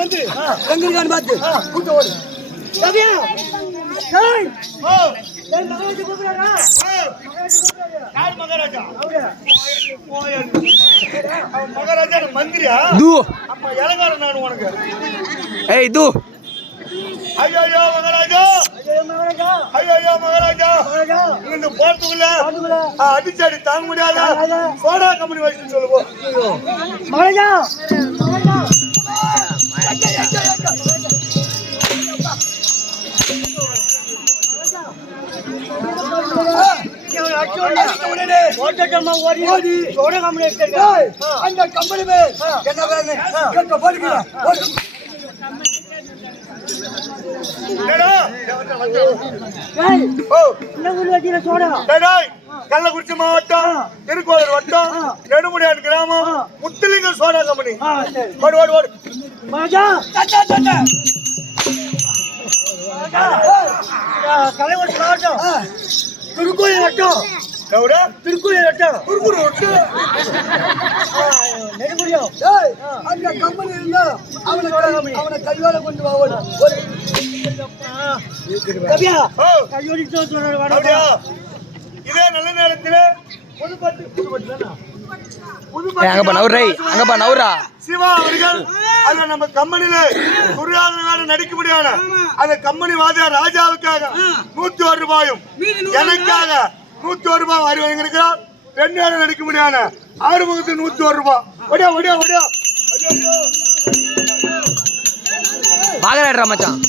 மந்திரி எங்க இருக்கான்னு பார்த்து கூட்ட ஓடு. மகாராஜா மந்திரியா அப்ப இளங்காரன் நான் உனக்கு. ஏய் தூ ஐயோ மகாராஜா, ஐயோ மகாராஜா, இங்க போறதுக்குள்ள அடிச்சாடி தாங்க முடியாத சோடா கம்பெனி வச்சு சொல்லுவோம் மகாராஜா. அந்த கம்பெனி என்ன கள்ளக்குறிச்சி மாவட்டம் திருக்கோளூர் வட்டம் நெடுமுடியான் கிராமம் முத்துலிங்க சோடா கம்பெனி. ஓடு ஓடு ஓடு. கள்ளக்குறிச்சி மாவட்டம் திருக்கோயில் வட்டம் திருக்கோயில் வட்டம் நெடுமுடியும் அந்த கம்பெனி இருந்தா அவனை கையோட கொண்டு வா. இதே நல்ல நேரத்தில் சிவா அவர்கள் அத நம்ம கம்பெனியில துரியாதன நடிக்க முடியாத அந்த கம்பெனி வாதியார் ராஜாவுக்காக 101 ரூபாயும் எனக்காக 101 ரூபாய் வரி வாங்கியிருக்கிறார். 2 நேரம் நடிக்க முடியாத ஆறுமுகத்துக்கு 101 ரூபாய். ஒடியா ஒடியா ஒடியா மச்சான்.